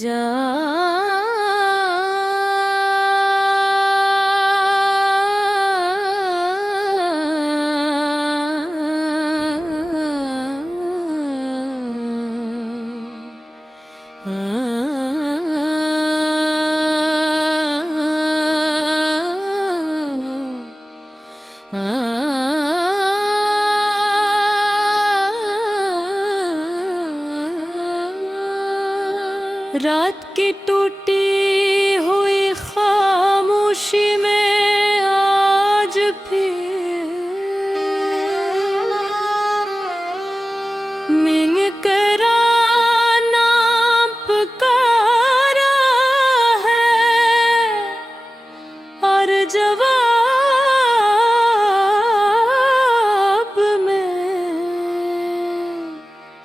जा। रात की टूटी हुई खामोशी में आज भी मिंग करा नाम पुकारा है और जवाब में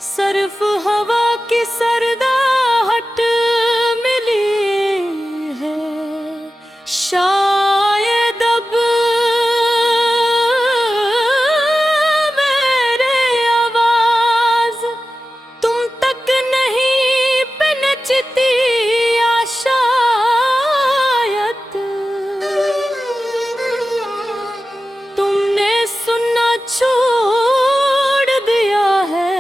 सिर्फ हवा की सरदाहट मिली है। शायद अब मेरे आवाज तुम तक नहीं पहुंचती, या शायद तुमने सुनना छोड़ दिया है,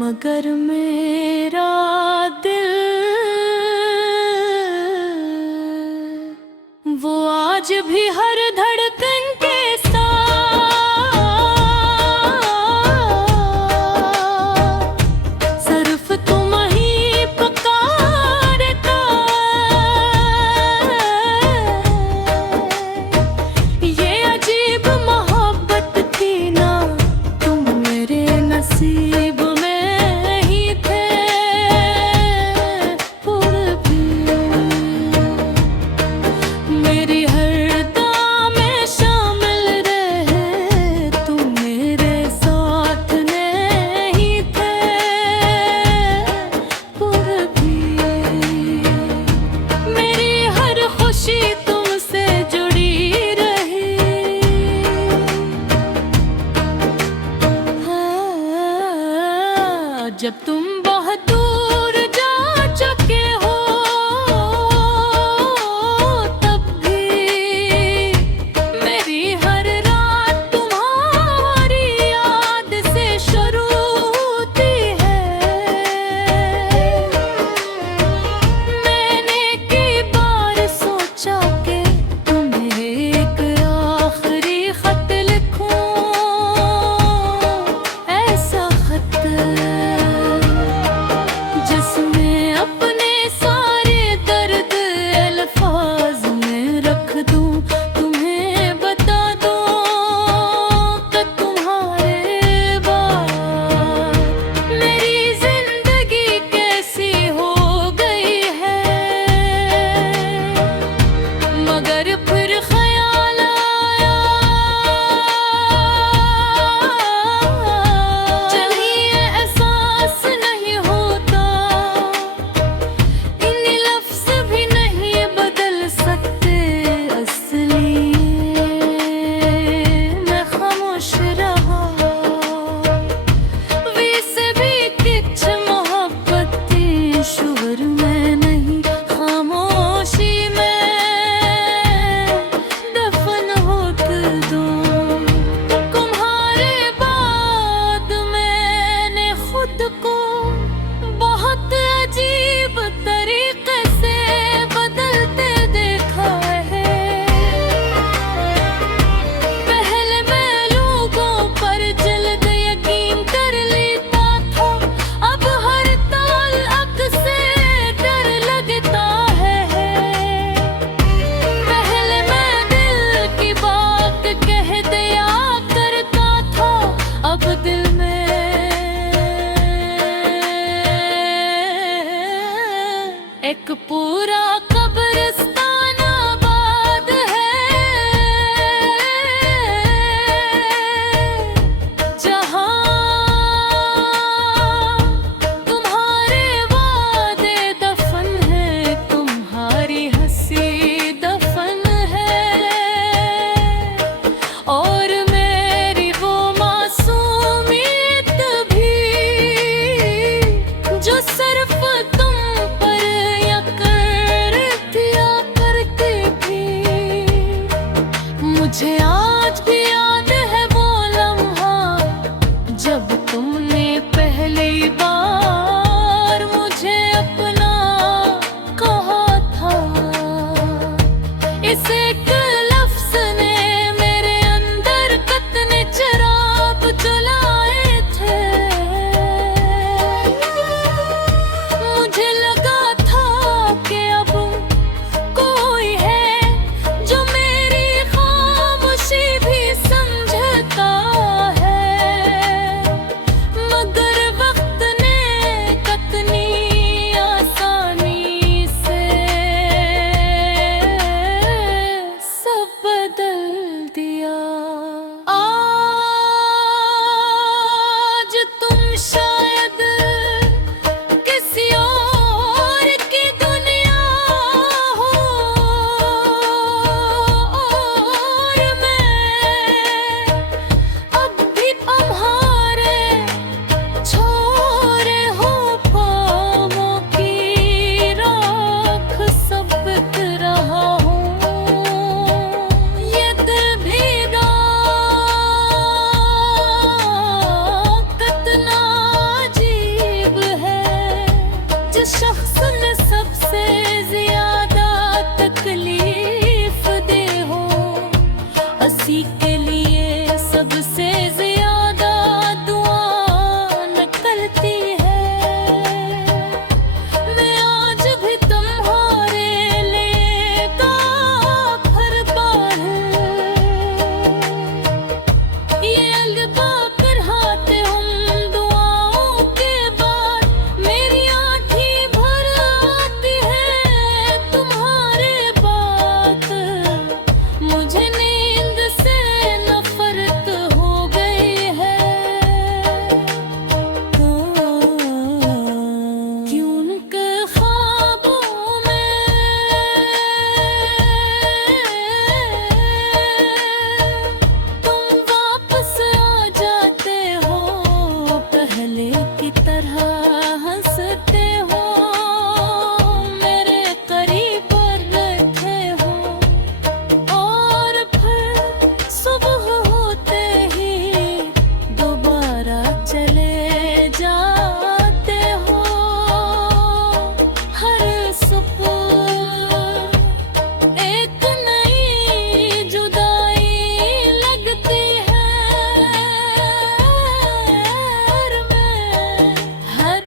मगर मेरा दिल वो आज भी हर धड़कन के साथ सिर्फ तुम ही पुकारता। ये अजीब मोहब्बत थी ना, तुम मेरे नसीब में ही थे, फिर भी मेरी हर दाम में शामिल रहे, तुम मेरे साथ नहीं थे, फिर भी मेरी हर खुशी तुमसे जुड़ी रही। जब तुम बहुत दूर जा चुके हो, तब भी मेरी हर रात तुम्हारी याद से शुरू होती है। मैंने कई बार सोचा कि तुम्हें एक आखिरी खत लिखूं, ऐसा खत जिसमें अपने सारे दर्द अल्फाज में रख दूं, तुम्हें बता दूं कि तुम्हारे बाद मेरी जिंदगी कैसी हो गई है। मगर फिर ख्याल आया, चाहिए एहसास नहीं होता, इन लफ्ज़ भी नहीं बदल सकते असली। मैं खामोश रहा, वैसे भी किच मोहब्बत थी, शोर में नहीं खामोशी में दफन होक दूं। तुम्हारे बाद मैंने खुद को बहुत अजीब तरीके से बदलते देखा है। पहले मैं लोगों पर जल्द यकीन कर लेता था, अब हर ताल्लुक से डर लगता है। पहले मैं दिल की बात कह दिया करता था, अब दिल में एक पूरा कब्रिस्तान आबाद है, जहां तुम्हारे वादे दफन है, तुम्हारी हंसी दफन है, और मेरी वो मासूमियत भी हंसते हो, मेरे करीब रखे हो, और फिर सुबह होते ही दोबारा चले जाते हो। हर सुबह एक नई जुदाई लगती है, और मैं हर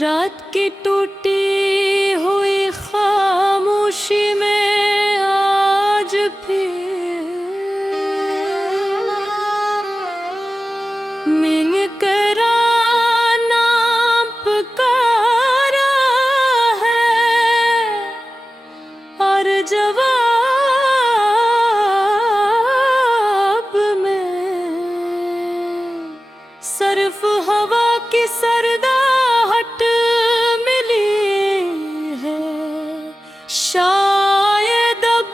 रात की टूटी हुई खामोशी में आज भी मिंग करा नाम पुकारा है, और जवाब में सिर्फ हवा की सरदाहट मिली है। शायद अब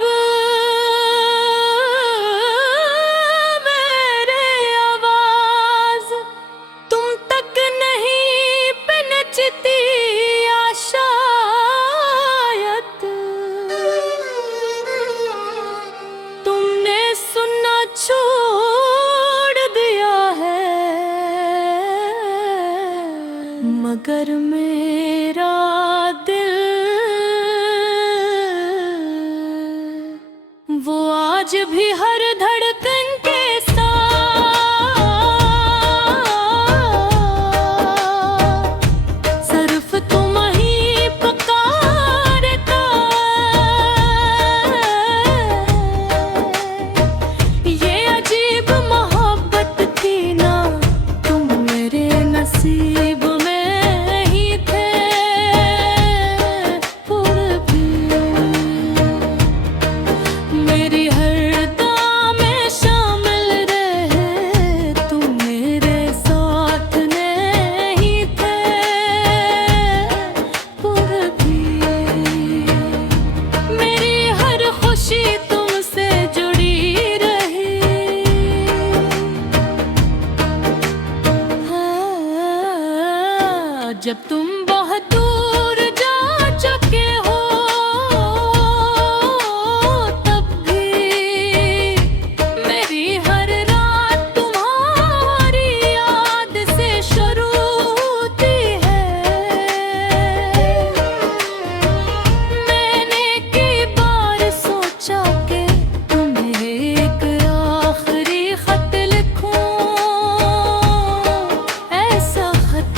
मेरे आवाज तुम तक नहीं पहुंचती, शायद तुमने सुनना छोड़ दिया है, मगर मेरा दिल वो आज भी हर धड़कन के साथ सिर्फ तुम ही पुकारता है। ये अजीब मोहब्बत थी ना, तुम मेरे नसीब में ही थे, फिर भी मेरी हर दुआ में शामिल रहे, तुम मेरे साथ नहीं थे, फिर भी मेरी हर खुशी तुमसे जुड़ी रही। हाँ, जब तुम बहुत दूर जा चुके हो, तब भी मेरी हर रात तुम्हारी याद से शुरू होती है। मैंने कई बार सोचा कि तुम्हें एक आखिरी खत लिखूं, ऐसा खत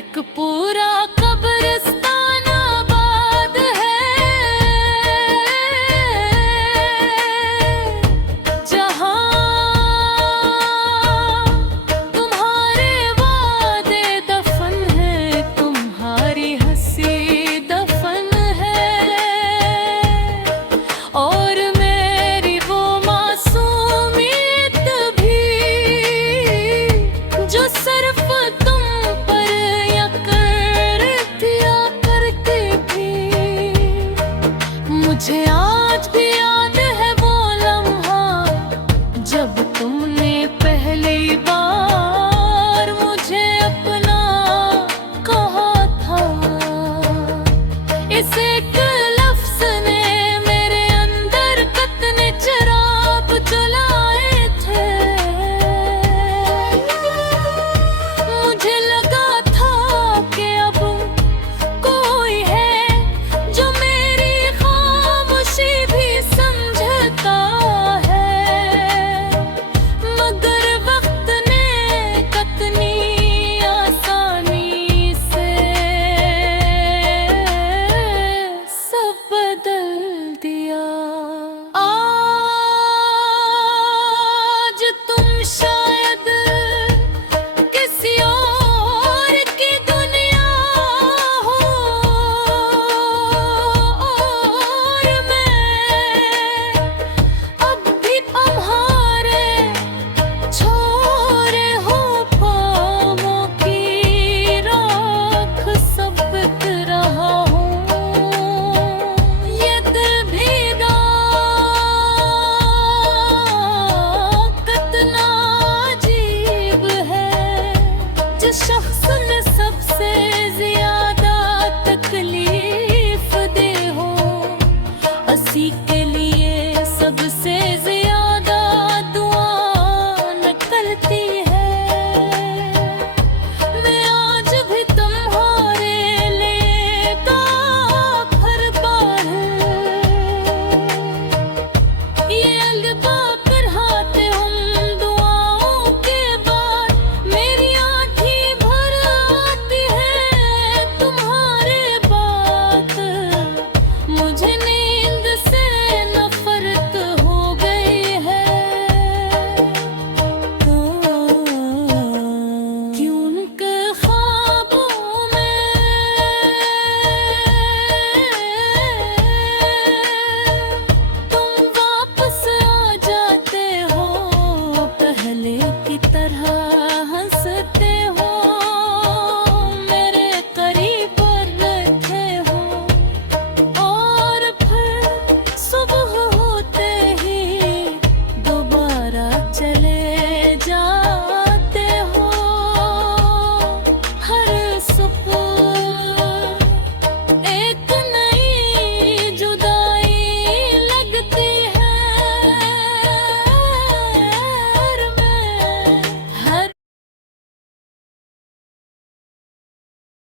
एक पूरा